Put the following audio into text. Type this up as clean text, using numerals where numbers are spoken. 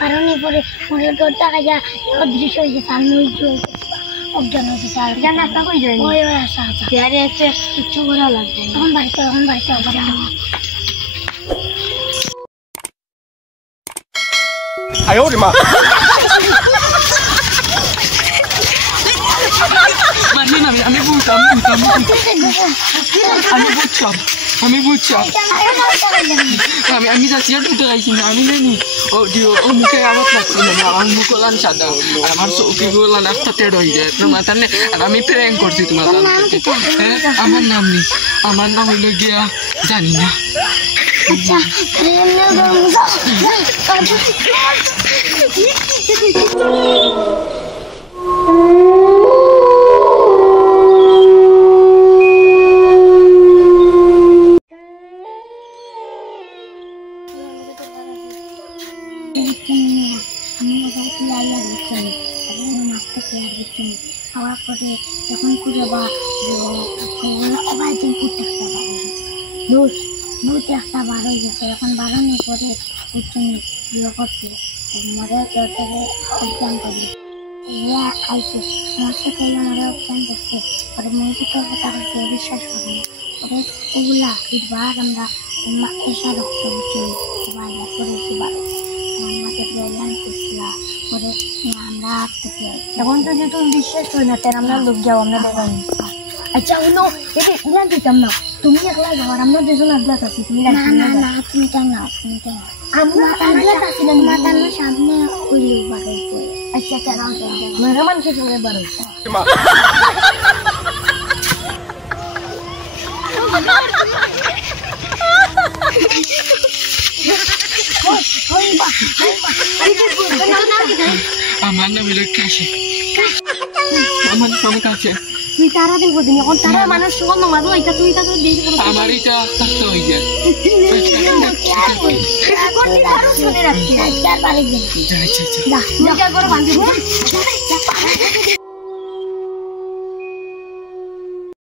কারণ এরপরে মনের ডর টাকা যা অদৃশ্য হয়ে গেছে আমি অজ্ঞান হয়ে গেছে আর রাস্তা কই যায় কিচ্ছু করা লাগবে এখন বাড়িতে哎呦我的妈！ আমি বুঝছাম আমি যাচ্ছি ঢুকে গাইছি না আমি জানি ও মুখে আঘাত লাগছিল না আমার মুখ লান সাদা আমার চৌকিগুলো রাস্তা টেড হয়ে যায় তোমার তাহলে আর আমি প্র্যাঙ্ক করছি তোমার আমার নাম নেই আমার নাম হইল গিয়া জানি না আচ্ছা খাওয়ার পরে যখন খুঁজে বা ভূত একটা বার হয়ে গেছে এখন বাড়ানোর পরে ইয়ে করছে মরে থেকে অজ্ঞান করবে আইসে আমার সাথে আমরা অজ্ঞান করছে পরে মেয়েকে তো তারা বিশ্বাস করে না পরে ওগুলা বার আমরা এসা রক্ত উঠছিনি পরে বার আমাদের পরে আমরা এখন তো যেহেতু বিশ্বাস করি না তাই আমরা লোক যাও আমরা দেখাই আচ্ছা হলো এটা দিতাম না তুমি একলা যাও আর আমরা দুজন আগলাত আছি তুমি না তুমি চাও না আমরা আগলাত আছি না মাতার সামনে উইলি বাড়াই আচ্ছা কেন মেরা মানুষের সঙ্গে বাড়াই আমার নাম হলো কাশি আমার নাম কাছে তুই তারা দেখবো দিন এখন তারা মানুষ সব মারবো এটা তুই তা দিয়ে আমার এটা থাকতে হয়ে যায় শুনে রাখছি আর বাড়ি দিন